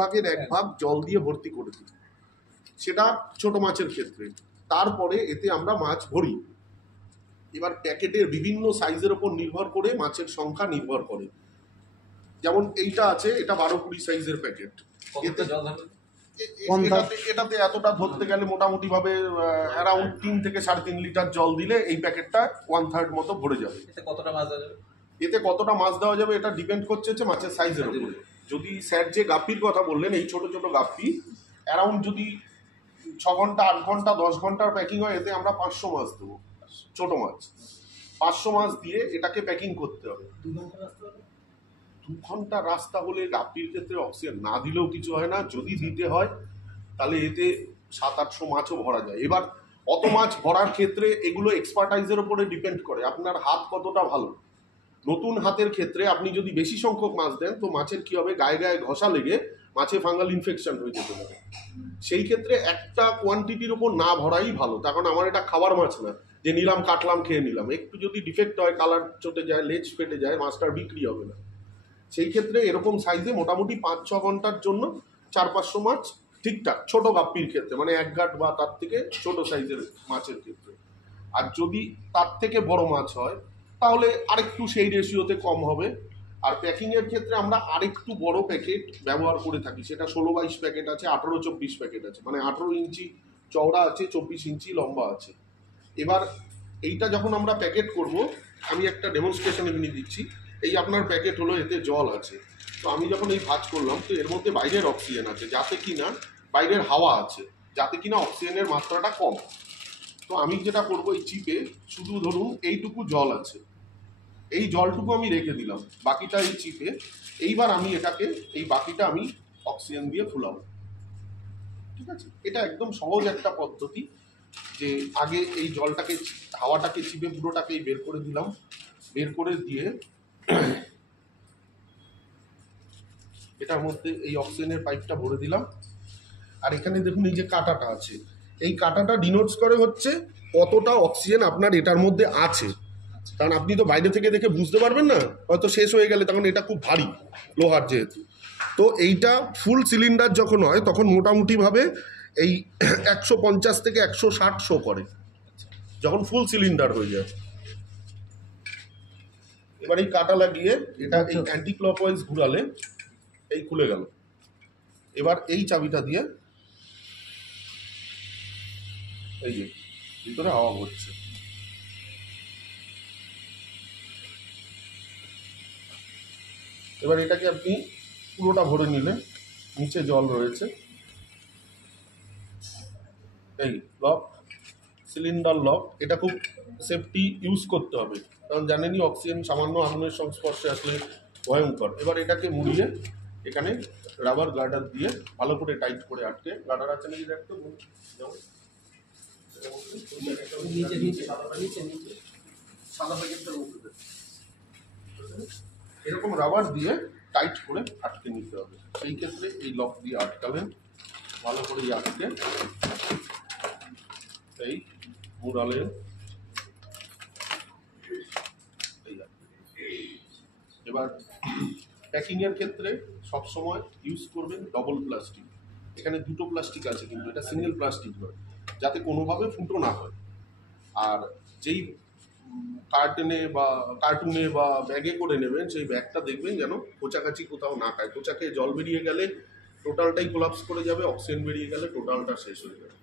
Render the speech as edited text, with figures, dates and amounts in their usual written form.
ভাগের 1 ভাগ জল দিয়ে ভর্তি করে দিই, সেটা ছোট মাছের ক্ষেত্রে। তারপরে এতে আমরা মাছ ভরি। এবার প্যাকেটের বিভিন্ন সাইজের ওপর নির্ভর করে মাছের সংখ্যা নির্ভর করে। যেমন এইটা আছে, এটা 12-20 সাইজের প্যাকেট। এটাতে এতটা ধরতে গেলে মোটামুটি ভাবে অ্যারাউন্ড 3 থেকে 3.5 লিটার জল দিলে এই প্যাকেটটা 1/3 মতো ভরে যাবে। এতে কতটা মাছ দেওয়া যাবে? এতে কতটা মাছ দেওয়া যাবে এটা ডিপেন্ড করছে হচ্ছে মাছের সাইজের উপরে। যদি স্যার যে গাপ্পির কথা বললেন, এই ছোট ছোট গাপ্পি অ্যারাউন্ড যদি 6 ঘন্টা 8 ঘন্টা 10 ঘন্টার প্যাকিং হয়, এতে আমরা 500 মাছ দেবো। ছোট মাছ 500 মাছ দিয়ে এটাকে প্যাকিং করতে হবে। 2 ঘন্টা রাস্তা হলে গাপ্পির ক্ষেত্রে অক্সিজেন না দিলেও কিছু হয় না। যদি দিতে হয় তাহলে এতে 700-800 মাছও ভরা যায়। এবার অত মাছ ভরার ক্ষেত্রে এগুলো এক্সপার্টাইজের উপরে ডিপেন্ড করে, আপনার হাত কতটা ভালো। নতুন হাতের ক্ষেত্রে আপনি যদি বেশি সংখ্যক মাছ দেন তো মাছের কি হবে, গায়ে গায়ে ঘষা লেগে মাছে ফাঙ্গাল ইনফেকশন হয়ে যেতে পারে। সেই ক্ষেত্রে একটা কোয়ান্টিটির উপর না ভরাই ভালো। তখন আমার এটা খাবার মাছ না যে নিলাম কাটলাম খেয়ে নিলাম। একটু যদি ডিফেক্ট হয়, কালার চটে যায়, লেজ ফেটে যায়, মাছটার বিক্রি হবে না। সেই ক্ষেত্রে এরকম সাইজে মোটামুটি 5-6 ঘন্টার জন্য 400-500 মাছ ঠিকঠাক, ছোট গাপ্পির ক্ষেত্রে, মানে 1 গাঁট বা তার থেকে ছোট সাইজের মাছের ক্ষেত্রে। আর যদি তার থেকে বড় মাছ হয় তাহলে আরেকটু সেই রেশিওতে কম হবে। আর প্যাকিংয়ের ক্ষেত্রে আমরা আরেকটু বড় প্যাকেট ব্যবহার করে থাকি, সেটা 16-22 প্যাকেট আছে, 18-24 প্যাকেট আছে, মানে 18 ইঞ্চি চওড়া আছে, 24 ইঞ্চি লম্বা আছে। এবার এইটা যখন আমরা প্যাকেট করব, আমি একটা ডেমনস্ট্রেশন এমনি দিচ্ছি। এই আপনার প্যাকেট হলো, এতে জল আছে। তো আমি যখন এই ভাঁজ করলাম তো এর মধ্যে বাইরের অক্সিজেন আছে, যাতে কিনা বাইরের হাওয়া আছে, যাতে কিনা অক্সিজেনের মাত্রাটা কম। তো আমি যেটা করবো, এই চিপে শুধু ধরুন এইটুকু জল আছে, এই জলটুকু আমি রেখে দিলাম, বাকিটা এই চিপে। এইবার আমি এটাকে, এই বাকিটা আমি অক্সিজেন দিয়ে ফুলাবো। ঠিক আছে, এটা একদম সহজ একটা পদ্ধতি। যে আগে এই জলটাকে, হাওয়াটাকে চিপে পুরোটাকেই বের করে দিলাম, বের করে দিয়ে এটার মধ্যে এই অক্সিজেনের পাইপটা ভরে দিলাম। আর এখানে দেখুন এই যে কাঁটাটা আছে, এই কাঁটাটা ডিনোটস করে হচ্ছে কতটা অক্সিজেন আপনার এটার মধ্যে আছে। কারণ আপনি তো বাইরে থেকে দেখে বুঝতে পারবেন না, হয়তো শেষ হয়ে গেলে, তখন এটা খুব ভারী লোহার যেহেতু। তো এইটা ফুল সিলিন্ডার যখন হয় তখন মোটামুটিভাবে এই 150 থেকে 160 শো করে, যখন ফুল সিলিন্ডার হয়ে যায়। এবার এই কাঁটা লাগিয়ে এটা এই অ্যান্টি ক্লকওয়াইজ ঘুরালে এই খুলে গেল। এবার এই চাবিটা দিয়ে এই যে ভিতরে হাওয়া হচ্ছে। এবার এটাকে আপনি পুরোটা ভরে নিলেন, নিচে জল রয়েছে, এই লক, সিলিন্ডার লক। এটা খুব সেফটি ইউজ করতে হবে, কারণ জানেনই অক্সিজেন সামান্য আগুনের সংস্পর্শে আসলে ভয়ঙ্কর। এবার এটাকে মুড়িয়ে এখানে রাবার গার্ডার দিয়ে ভালো করে টাইট করে আটকে, গার্ডার আছে নাকি দেখতে সাদা প্যাকেটটার মধ্যে এরকম রাবার দিয়ে টাইট করে আটকে নিতে হবে। সেই ক্ষেত্রে এই লক দিয়ে আটকাবেন, ভালো করে আটকে এই মুড়ালেন। এবার প্যাকিংয়ের ক্ষেত্রে সবসময় ইউজ করবেন ডবল প্লাস্টিক। এখানে দুটো প্লাস্টিক আছে, কিন্তু এটা সিঙ্গেল প্লাস্টিক নয়, যাতে কোনোভাবে ফুটো না হয়। আর যেই কার্টুনে বা ব্যাগে করে নেবেন, সেই ব্যাগটা দেখবেন যেন কোচাকাচি কোথাও না খায়। কোচাকে জল বেরিয়ে গেলে টোটালটাই কোলাপস করে যাবে, অক্সিজেন বেরিয়ে গেলে টোটালটা শেষ হয়ে যাবে।